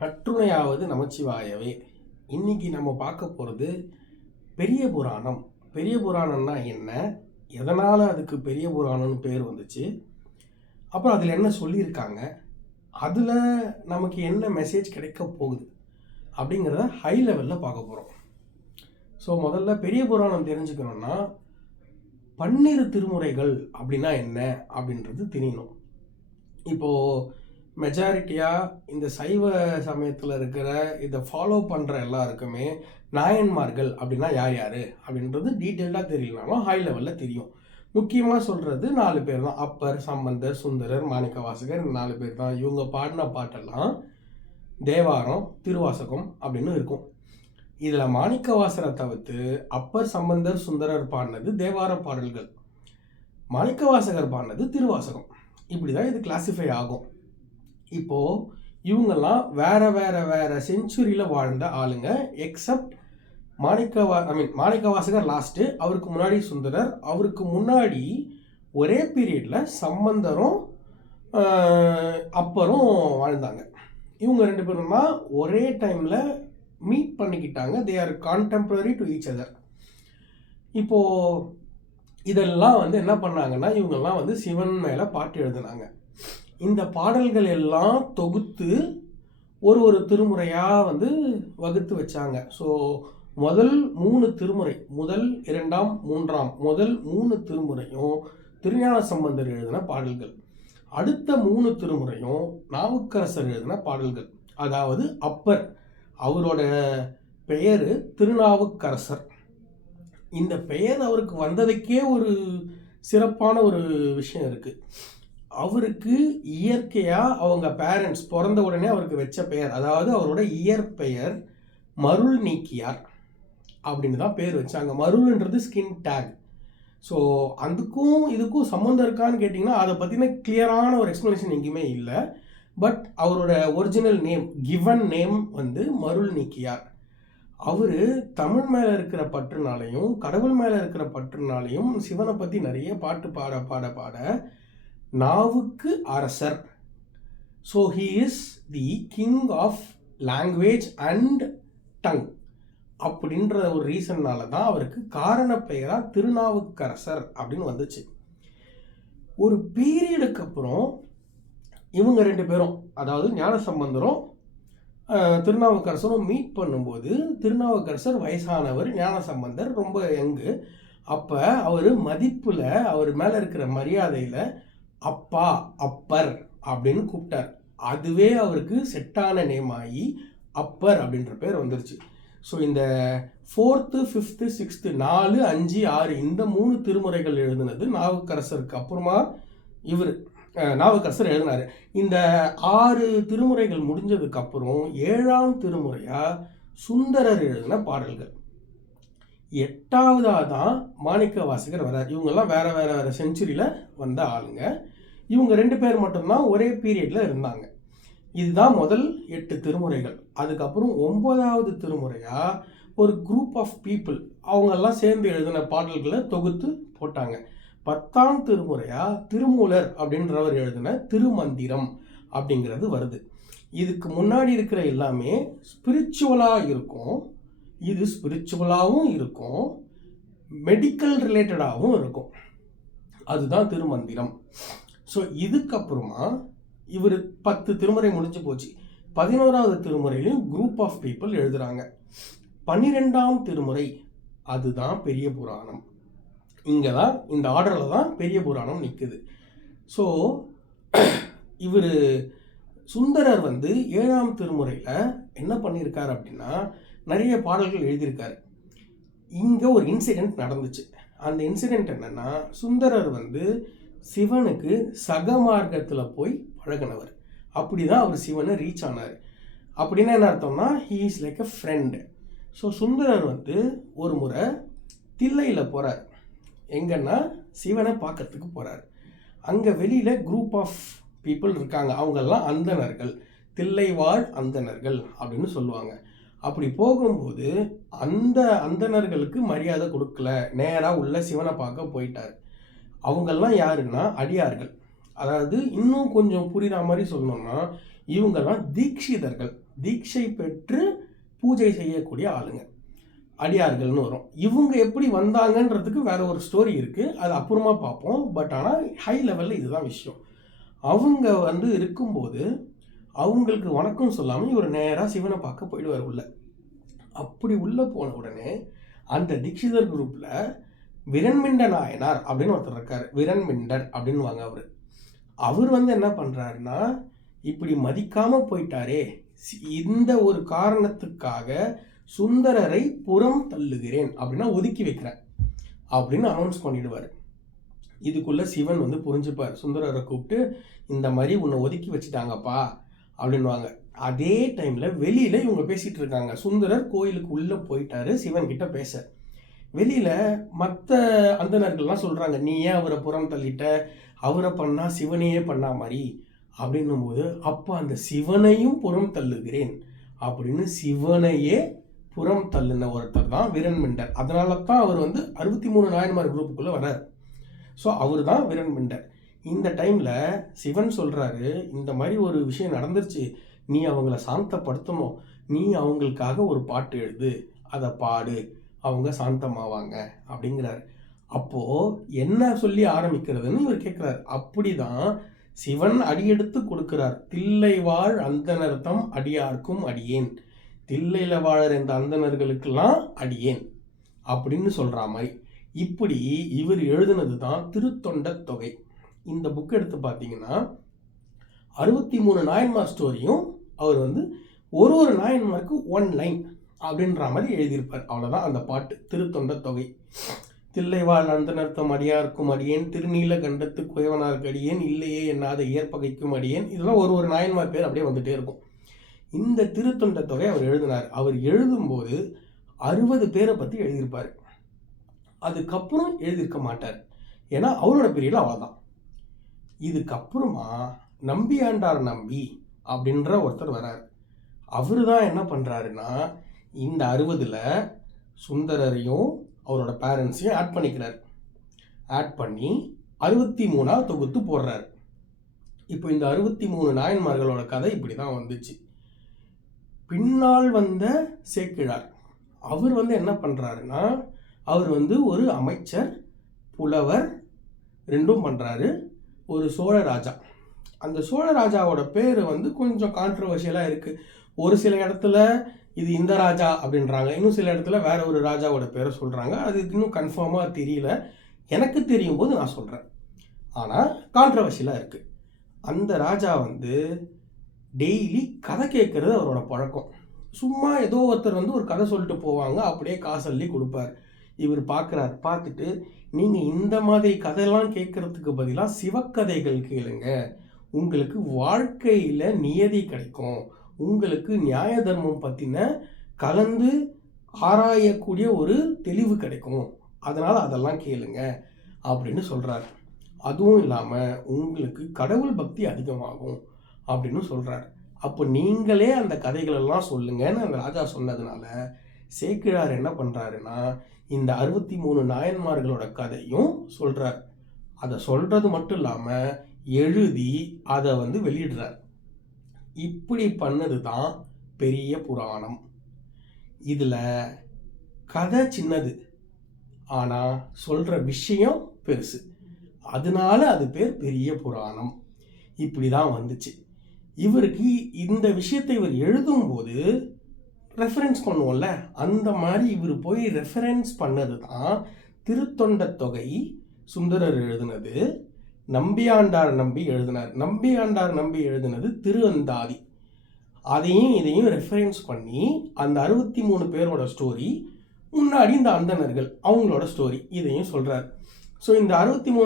கட்டுரையாவது நமச்சிவாயவே. இன்னைக்கு நம்ம பார்க்க போகிறது பெரிய புராணம். பெரிய புராணம்னா என்ன? எதனால் அதுக்கு பெரிய புராணம்னு பேர் வந்துச்சு? அப்புறம் அதில் என்ன சொல்லியிருக்காங்க? அதில் நமக்கு என்ன மெசேஜ் கிடைக்க போகுது? அப்படிங்கிறத ஹை லெவலில் பார்க்க போகிறோம் ஸோ முதல்ல பெரிய புராணம் தெரிஞ்சுக்கணும்னா பன்னிரு திருமுறைகள் அப்படின்னா என்ன? அப்படின்றது தெரியணும். இப்போது மெஜாரிட்டியாக இந்த சைவ சமயத்தில் இருக்கிற இதை ஃபாலோ பண்ணுற எல்லாருக்குமே நாயன்மார்கள் அப்படின்னா யார் யார்? அப்படின்றது டீட்டெயில்டாக தெரியலனாலும் ஹை லெவலில் தெரியும். முக்கியமாக சொல்கிறது நாலு பேர் தான். அப்பர் சம்பந்தர் சுந்தரர் மாணிக்க வாசகர் இந்த நாலு பேர் தான். இவங்க பாடின பாட்டெல்லாம் தேவாரம் திருவாசகம் அப்படின்னு இருக்கும். இதில் மாணிக்க வாசரை தவிர்த்து அப்பர் சம்பந்தர் சுந்தரர் பாடினது தேவார பாடல்கள். மாணிக்க வாசகர் பாடினது திருவாசகம். இப்படி தான் இது கிளாசிஃபை ஆகும். இப்போது இவங்கெல்லாம் வேற வேற வேற செஞ்சுரியில் வாழ்ந்த ஆளுங்க எக்ஸப்ட் மாணிக்கவா ஐ மீன் மாணிக்கவாசகர் லாஸ்ட்டு அவருக்கு முன்னாடி சுந்தரர். அவருக்கு முன்னாடி ஒரே பீரியடில் சம்பந்தரும் அப்பரும் வாழ்ந்தாங்க. இவங்க ரெண்டு பேரும் தான் ஒரே டைமில் மீட் பண்ணிக்கிட்டாங்க. They are contemporary to each other இப்போது இதெல்லாம் வந்து என்ன பண்ணாங்கன்னா இவங்கெல்லாம் வந்து சிவன் மேலே பாட்டு எழுதுனாங்க. இந்த பாடல்கள் எல்லாம் தொகுத்து ஒரு ஒரு திருமுறையாக வந்து வகுத்து வச்சாங்க. ஸோ முதல் மூணு திருமுறை முதல் இரண்டாம் மூன்றாம் முதல் மூணு திருமுறையும் திருஞான சம்பந்தர் எழுதின பாடல்கள். அடுத்த மூணு திருமுறையும் நாவுக்கரசர் எழுதின பாடல்கள். அதாவது அப்பர் அவரோட பெயர் திருநாவுக்கரசர். இந்த பெயர் அவருக்கு வந்ததுக்கே ஒரு சிறப்பான ஒரு விஷயம் இருக்குது அவருக்கு இயற்கையாக அவங்க பேரண்ட்ஸ் பிறந்த உடனே அவருக்கு வச்ச பெயர். அதாவது அவரோட இயற்பெயர் மருள் நீக்கியார் அப்படின்னு தான் பேர் வச்சாங்க. மருள்ன்றது ஸ்கின் டேக் ஸோ அதுக்கும் இதுக்கும் சம்மந்தம் இருக்கான்னு கேட்டிங்கன்னா அதை பற்றின கிளியரான ஒரு எக்ஸ்ப்ளனேஷன் எங்கேயுமே இல்லை. பட் அவரோட ஒரிஜினல் நேம் கிவன் நேம் வந்து மருள் நீக்கியார். அவர் தமிழ் மேலே இருக்கிற பற்றுனாலையும் கடவுள் மேலே இருக்கிற பற்றுனாலையும் சிவனை பற்றி நிறைய பாட்டு பாட பாட பாட நாவுக்கு அரசர். So he is the king of language and tongue அப்படின்ற ஒரு ரீசன்னால தான் அவருக்கு காரண பெயராக திருநாவுக்கரசர் அப்படின்னு வந்துச்சு. ஒரு பீரியடுக்கு அப்புறம் இவங்க ரெண்டு பேரும் அதாவது ஞானசம்பந்தரும் திருநாவுக்கரசரும் மீட் பண்ணும்போது திருநாவுக்கரசர் வயசானவர் ஞானசம்பந்தர் ரொம்ப யங்கு. அப்போ அவர் மதிப்பில் அவர் மேலே இருக்கிற மரியாதையில் அப்பா அப்பர் அப்படின்னு கூப்பிட்டார். அதுவே அவருக்கு செட்டான நேம் ஆகி அப்பர் அப்படின்ற பேர் வந்துருச்சு. ஸோ இந்த ஃபோர்த்து ஃபிஃப்த்து சிக்ஸ்த்து நாலு அஞ்சு ஆறு இந்த மூணு திருமுறைகள் எழுதுனது நாவுக்கரசருக்கு அப்புறமா இவர் நாவுக்கரசர் எழுதினார். இந்த ஆறு திருமுறைகள் முடிஞ்சதுக்கப்புறம் ஏழாம் திருமுறையாக சுந்தரர் எழுதின பாடல்கள். எட்டாவதாக தான் மாணிக்க வாசகர் வர்றார். இவங்கெல்லாம் வேறு வேறு வேறு செஞ்சுரியில் வந்த ஆளுங்க. இவங்க ரெண்டு பேர் மட்டும்தான் ஒரே பீரியடில் இருந்தாங்க. இதுதான் முதல் எட்டு திருமுறைகள். அதுக்கப்புறம் ஒன்பதாவது திருமுறையாக ஒரு குரூப் ஆஃப் பீப்புள் அவங்கெல்லாம் சேர்ந்து எழுதின பாடல்களை தொகுத்து போட்டாங்க. பத்தாம் திருமுறையாக திருமூலர் அப்படின்றவர் எழுதின திருமந்திரம் அப்படிங்கிறது வருது. இதுக்கு முன்னாடி இருக்கிற எல்லாமே ஸ்பிரிச்சுவலாக இருக்கும். இது ஸ்பிரிச்சுவலாகவும் இருக்கும். மெடிக்கல் ரிலேட்டடாகவும் இருக்கும். அதுதான் திருமந்திரம். ஸோ இதுக்கப்புறமா இவர் பத்து திருமுறை முடிஞ்சு போச்சு. பதினோராவது திருமுறையிலையும் குரூப் ஆஃப் பீப்புள் எழுதுறாங்க. பன்னிரெண்டாம் திருமுறை அதுதான் பெரிய புராணம். இங்கே தான் இந்த ஆர்டரில் தான் பெரிய புராணம் நிற்குது ஸோ இவர் சுந்தரர் வந்து ஏழாம் திருமுறையில் என்ன பண்ணியிருக்கார் அப்படின்னா நிறைய பாடல்கள் எழுதியிருக்காரு. இங்கே ஒரு இன்சிடெண்ட் நடந்துச்சு. அந்த இன்சிடெண்ட் என்னன்னா சுந்தரர் வந்து சிவனுக்கு சகமார்க்கத்தில் போய் பழகினவர். அப்படி தான் அவர் சிவனை ரீச் ஆனார். அப்படின்னா என்ன அர்த்தம்னா he is like a friend so Sundarar வந்து ஒரு முறை தில்லையில் போகிறார் எங்கன்னா சிவனை பார்க்கறதுக்கு போகிறார் அங்கே வெளியில் குரூப் ஆஃப் பீப்புள் இருக்காங்க. அவங்கெல்லாம் அந்தணர்கள். தில்லைவாழ் அந்தணர்கள் அப்படின்னு சொல்லுவாங்க. அப்படி போகும்போது அந்த அந்தணர்களுக்கு மரியாதை கொடுக்கல. நேராக உள்ள சிவனை பார்க்க போயிட்டார். அவங்கெல்லாம் யாருன்னா அடியார்கள். அதாவது இன்னும் கொஞ்சம் புரிகிற மாதிரி சொல்லணும்னா இவங்கெல்லாம் தீட்சிதர்கள். தீட்சை பெற்று பூஜை செய்யக்கூடிய ஆளுங்க. அடியார்கள்னு வரும். இவங்க எப்படி வந்தாங்கன்றதுக்கு வேற ஒரு ஸ்டோரி இருக்குது அது அப்புறமா பார்ப்போம். பட் ஆனால் ஹை லெவலில் இதுதான் விஷயம். அவங்க வந்து இருக்கும்போது அவங்களுக்கு வணக்கம் சொல்லாமல் இவர் நேராக சிவனை பார்க்க போயிடுவார் உள்ள. அப்படி உள்ளே போன உடனே அந்த தீட்சிதர் குரூப்பில் விரண்மிண்ட நாயனார் அப்படின்னு ஒருத்தர் இருக்கார். விரண்மிண்டன் அப்படின்வாங்க அவர். அவர் வந்து என்ன பண்ணுறாருன்னா இப்படி மதிக்காமல் போயிட்டாரே. சி- இந்த ஒரு காரணத்துக்காக சுந்தரரை புறம் தள்ளுகிறேன் அப்படின்னா ஒதுக்கி வைக்கிறேன் அப்படின்னு அனௌன்ஸ் பண்ணிடுவார். இதுக்குள்ளே சிவன் வந்து புரிஞ்சுப்பார். சுந்தரரை கூப்பிட்டு இந்த மாதிரி உன்னை ஒதுக்கி வச்சுட்டாங்கப்பா அப்படின்வாங்க அதே டைமில் வெளியில் இவங்க பேசிகிட்டு இருக்காங்க. சுந்தரர் கோயிலுக்கு உள்ளே போயிட்டாரு. சிவன் கிட்ட பேச. வெளியில் மற்ற அந்தனர்கள்லாம் சொல்கிறாங்க நீ ஏன் அவரை புறம் தள்ளிட்ட? அவரை பண்ணால் சிவனையே பண்ணா மாதிரி அப்படின்னும் போது அப்போ அந்த சிவனையும் புறம் தள்ளுகிறேன். அப்படின்னு சிவனையே புறம் தள்ளுன ஒருத்தர் தான் வீரன்மிண்டர். அதனால தான் அவர் வந்து அறுபத்தி மூணு நாயன்மார் குரூப்புக்குள்ளே வரார் ஸோ அவர் தான் வீரன்மிண்டர். இந்த டைமில் சிவன் சொல்கிறாரு இந்த மாதிரி ஒரு விஷயம் நடந்துருச்சு. நீ அவங்கள சாந்தப்படுத்தணும். நீ அவங்களுக்காக ஒரு பாட்டு எழுது. அதை பாடு. அவங்க சாந்தமாவாங்க அப்படிங்கிறார். அப்போது என்ன சொல்லி ஆரம்பிக்கிறதுன்னு இவர் கேட்குறாரு அப்படிதான் சிவன் அடியெடுத்து கொடுக்கிறார். தில்லை வாழ் அந்தனர்த்தம் அடியார்க்கும் அடியேன். தில்லையில் வாழற இந்த அந்தனர்களுக்கெல்லாம் அடியேன் அப்படின்னு சொல்கிற மாதிரி இப்படி இவர் எழுதுனது தான் திருத்தொண்ட தொகை. இந்த புக் எடுத்து பார்த்தீங்கன்னா அறுபத்தி மூணு நாயன்மார் ஸ்டோரியும் அவர் வந்து ஒரு ஒரு நாயன்மாருக்கு ஒன் லைன் அப்படின்ற மாதிரி எழுதியிருப்பார். அவ்வளோதான் அந்த பாட்டு திருத்தொண்ட தொகை தில்லைவாழ் நந்தனர்த்தம் அடியார்க்கும் அடியேன். திருநீலகண்டத்து குயவனார்க்கு அடியேன். இல்லையே என்னாத இயற்பகைக்கும் அடியேன் இதெல்லாம் ஒரு ஒரு நாயன்மார் பேர் அப்படியே வந்துகிட்டே இருக்கும். இந்த திருத்தொண்ட தொகை அவர் எழுதினார். அவர் எழுதும்போது அறுபது பேரை பற்றி எழுதியிருப்பார். அதுக்கப்புறம் எழுதியிருக்க மாட்டார். ஏன்னா அவரோட பீரியட் அவ்வளோதான் இதுக்கப்புறமா நம்பியாண்டார் நம்பி அப்படின்ற ஒருத்தர் வரார். அவர் தான் என்ன பண்ணுறாருன்னா இந்த அறுபதில் சுந்தரரையும் அவரோட பேரண்ட்ஸையும் ஆட் பண்ணிக்கிறார். ஆட் பண்ணி அறுபத்தி மூணாக தொகுத்து போடுறார். இப்போ இந்த அறுபத்தி மூணு நாயன்மார்களோட கதை இப்படி தான் வந்துச்சு. பின்னால் வந்த சேக்கிழார் அவர் வந்து என்ன பண்ணுறாருன்னா அவர் வந்து ஒரு அமைச்சர் புலவர் ரெண்டும் பண்ணுறாரு ஒரு சோழ ராஜா. அந்த சோழ ராஜாவோட பேர் வந்து கொஞ்சம் கான்ட்ரவர்ஷியலாக இருக்குது ஒரு சில இடத்துல இது இந்த ராஜா அப்படின்றாங்க. இன்னும் சில இடத்துல வேற ஒரு ராஜாவோட பேரை சொல்கிறாங்க அது இன்னும் கன்ஃபார்மாக தெரியல. எனக்கு தெரியும் போது நான் சொல்கிறேன் ஆனால் கான்ட்ரவர்ஷியலாக இருக்குது அந்த ராஜா வந்து டெய்லி கதை கேட்குறது அவரோட பழக்கம். சும்மா ஏதோ ஒருத்தர் வந்து ஒரு கதை சொல்லிட்டு போவாங்க. அப்படியே காசல்லி கொடுப்பார். இவர் பார்க்குறார் பார்த்துட்டு நீங்கள் இந்த மாதிரி கதையெல்லாம் கேட்குறதுக்கு பதிலாக சிவக்கதைகள் கேளுங்க. உங்களுக்கு வாழ்க்கையில் நியதி கிடைக்கும். உங்களுக்கு நியாய தர்மம் பற்றின கலந்து ஆராயக்கூடிய ஒரு தெளிவு கிடைக்கும். அதனால் அதெல்லாம் கேளுங்க அப்படின்னு சொல்கிறார் அதுவும் இல்லாமல் உங்களுக்கு கடவுள் பக்தி அதிகமாகும் அப்படின்னு சொல்கிறார் அப்போ நீங்களே அந்த கதைகளெல்லாம் சொல்லுங்கன்னு அந்த ராஜா சொன்னதுனால சேக்கிழார் என்ன பண்ணுறாருன்னா இந்த அறுபத்தி மூணு நாயன்மார்களோட கதையும் சொல்கிறார் அதை சொல்கிறது மட்டும் இல்லாமல் எழுதி அதை வந்து வெளியிடுறார். இப்படி பண்ணது தான் பெரிய புராணம். இதில் கதை சின்னது. ஆனால் சொல்கிற விஷயம் பெருசு. அதனால அது பேர் பெரிய புராணம். இப்படி தான் வந்துச்சு. இவருக்கு இந்த விஷயத்தை இவர் எழுதும்போது ரெஃபரன்ஸ் பண்ணுவோம்ல அந்த மாதிரி இவர் போய் ரெஃபரன்ஸ் பண்ணது தான் திருத்தொண்ட தொகை சுந்தரர் எழுதினது. நம்பியாண்டார் நம்பி எழுதினார். நம்பியாண்டார் நம்பி எழுதினது திரு அந்தாதி அதையும் இதையும் ரெஃபரன்ஸ் பண்ணி அந்த அறுபத்தி மூணு பேரோட ஸ்டோரி முன்னாடி இந்த அந்தணர்கள் அவங்களோட ஸ்டோரி இதையும் சொல்கிறார் ஸோ இந்த அறுபத்தி மூணு